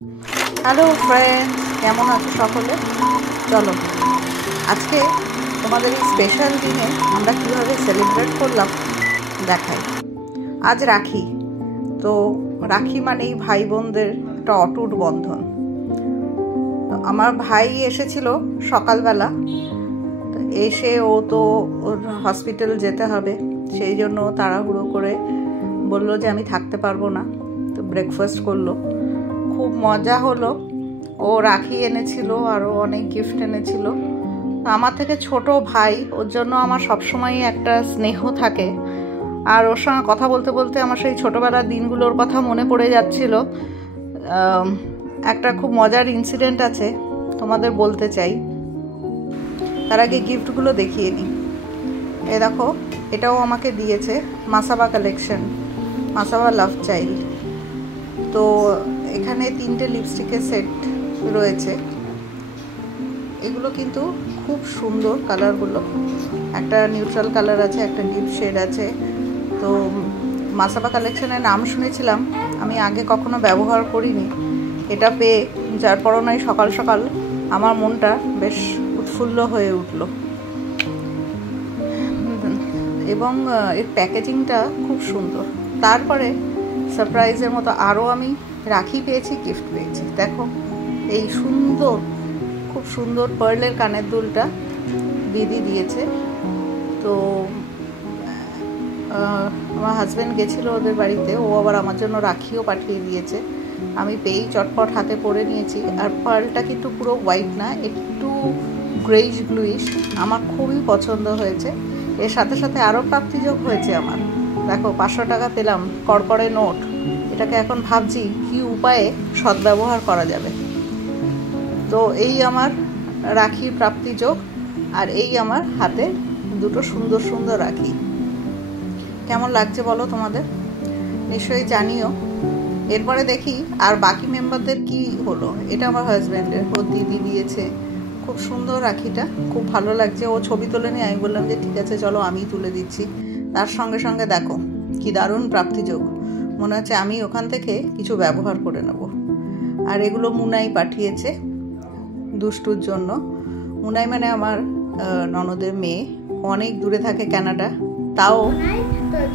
Hello friends, কেমন আছো সকলে? চলো আজকে তোমাদের এই স্পেশাল দিনে আমরা কীভাবে সেলিব্রেট করলাম দেখাই। আজ রাখি, তো রাখি মানেই ভাই বোনদের একটা অটুট বন্ধন। আমার ভাই এসেছিল সকালবেলা, এসে ও তো ওর হসপিটাল যেতে হবে, সেই জন্য তাড়াহুড়ো করে বললো যে আমি থাকতে পারবো না, তো ব্রেকফাস্ট করলো। খুব মজা হলো। ও রাখি এনেছিল, আরও অনেক গিফট এনেছিল। আমার থেকে ছোট ভাই, ওর জন্য আমার সবসময়ই একটা স্নেহ থাকে। আর ওর সঙ্গে কথা বলতে বলতে আমার সেই ছোটোবেলার দিনগুলোর কথা মনে পড়ে যাচ্ছিল। একটা খুব মজার ইনসিডেন্ট আছে, তোমাদের বলতে চাই। তার আগে গিফটগুলো দেখিয়ে নিই। এ দেখো, এটাও আমাকে দিয়েছে মাসাবা কালেকশন, মাসাবা লাভ চাইল্ড। তো এখানে 3টে লিপস্টিকের সেট রয়েছে। এগুলো কিন্তু খুব সুন্দর কালারগুলো, একটা নিউট্রাল কালার আছে, একটা ডিপ শেড আছে। তো মাসাবা কালেকশনের নাম শুনেছিলাম, আমি আগে কখনো ব্যবহার করিনি। এটা পেয়ে যার পরনাই সকাল সকাল আমার মনটা বেশ উৎফুল্ল হয়ে উঠল। এবং এর প্যাকেজিংটা খুব সুন্দর। তারপরে সারপ্রাইজের মতো আরও আমি রাখি পেয়েছি, গিফট পেয়েছি। দেখো, এই সুন্দর, খুব সুন্দর পার্লের কানের দুলটা দিদি দিয়েছে। তো আমার হাজব্যান্ড গেছিলো ওদের বাড়িতে, ও আবার আমার জন্য রাখিও পাঠিয়ে দিয়েছে। আমি পেয়েই চটপট হাতে পরে নিয়েছি। আর পার্লটা কিন্তু পুরো হোয়াইট না, একটু গ্রেইশ ব্লুইশ, আমার খুবই পছন্দ হয়েছে। এর সাথে সাথে আরও প্রাপ্তিযোগ হয়েছে আমার। দেখো, 500 টাকা পেলাম, কড়কড়ে নোট। এটাকে এখন ভাবছি কী উপায়ে সদ্ব্যবহার করা যাবে। তো এই আমার রাখির প্রাপ্তিযোগ, আর এই আমার হাতে দুটো সুন্দর সুন্দর রাখি। কেমন লাগছে বলো তোমাদের? নিশ্চয়ই জানিও। এরপরে দেখি আর বাকি মেম্বারদের কি হলো। এটা আমার হাজব্যান্ডের, ও দিদি দিয়েছে। খুব সুন্দর রাখিটা, খুব ভালো লাগছে। ও ছবি তোলে নি, আমি বললাম যে ঠিক আছে চলো আমি তুলে দিচ্ছি। তার সঙ্গে সঙ্গে দেখো কি দারুণ প্রাপ্তিযোগ, মনে হচ্ছে আমি ওখান থেকে কিছু ব্যবহার করে নেব। আর এগুলো মুনাই পাঠিয়েছে দুষ্টুর জন্য। মুনাই মানে আমার ননদের মেয়ে, অনেক দূরে থাকে কানাডা, তাও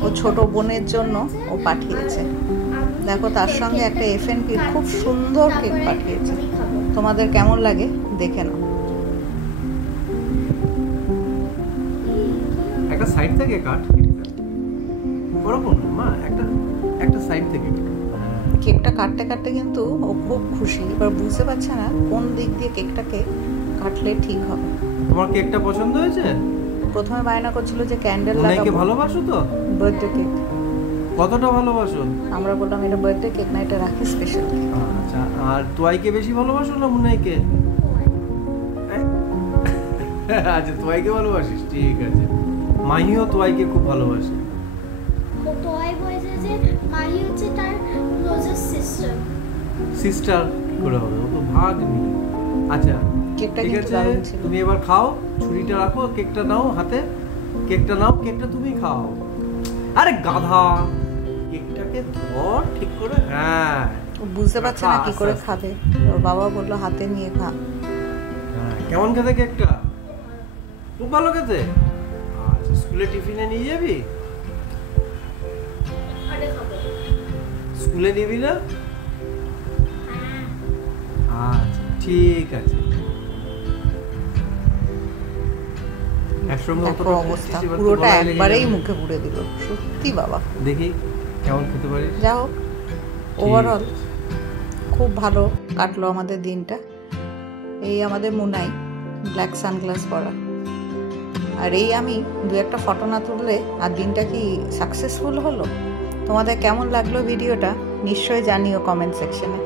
ও ছোট বোনের জন্য ও পাঠিয়েছে। দেখো, তার সঙ্গে একটা FNP খুব সুন্দর কেক পাঠিয়েছে। তোমাদের কেমন লাগে দেখে নাও। একটা সাইড থেকে কাট, ওরকম মা, একটা সাইড থেকে কেকটা কাটতে কাটতে কিন্তু ও খুব খুশি। এবার বুঝতে পারছে না কোন দিক দিয়ে কেকটাকে কাটলে ঠিক হবে। তোমার কেকটা পছন্দ হয়েছে? প্রথমে বায়না করছিল যে ক্যান্ডেল লাগাবো। মুনাইকে ভালোবাসো তো? Birthday cake. কতটা ভালোবাসো? আমরা বললাম এটা বার্থডে কেক না, এটা রাখি স্পেশাল কেক। আচ্ছা, আর তোয়াইকে বেশি ভালোবাসো না মুনাইকে? আচ্ছা, তোয়াইকে ভালোবাসিস, ঠিক আছে। মাহিও তোয়াইকে খুব ভালোবাসে। তোয়াই বলেছে যে মাহি হচ্ছে তার ক্লোজেস্ট সিস্টার। সিস্টার কি করে হবে, ও তো ভাগ্নি। আচ্ছা কেকটা ঠিক কিন্তু আছে, দারুণ ছিল। তুমি এবার খাও, ছুরিটা রাখো, কেকটা নাও হাতে, কেকটা নাও, কেকটা তুমি খাও। আরে গাধা, কেকটাকে ধর ঠিক করে। হ্যাঁ, ও বুঝতে পারছে না কি করে খাবে। ওর বাবা বললো হাতে নিয়ে খা। কেমন খেতে কেকটা? খুব ভালো খেতে। আচ্ছা, স্কুলে টিফিনে নিয়ে যাবি? স্কুলে নিবি না? আচ্ছা ঠিক আছে। একসঙ্গে দেখো অবস্থা, পুরোটা একবারেই মুখে পুড়ে দিল। সত্যি বাবা, দেখি কেমন খেতে পারিস। যা হোক, ওভারঅল খুব ভালো কাটলো আমাদের দিনটা। এই আমাদের মুনাই, ব্ল্যাক সানগ্লাস পরা। আর এই আমি দু একটা ফটো না তুললে আর দিনটা কি সাকসেসফুল হলো? তোমাদের কেমন লাগলো ভিডিওটা নিশ্চয়ই জানিও কমেন্ট সেকশনে।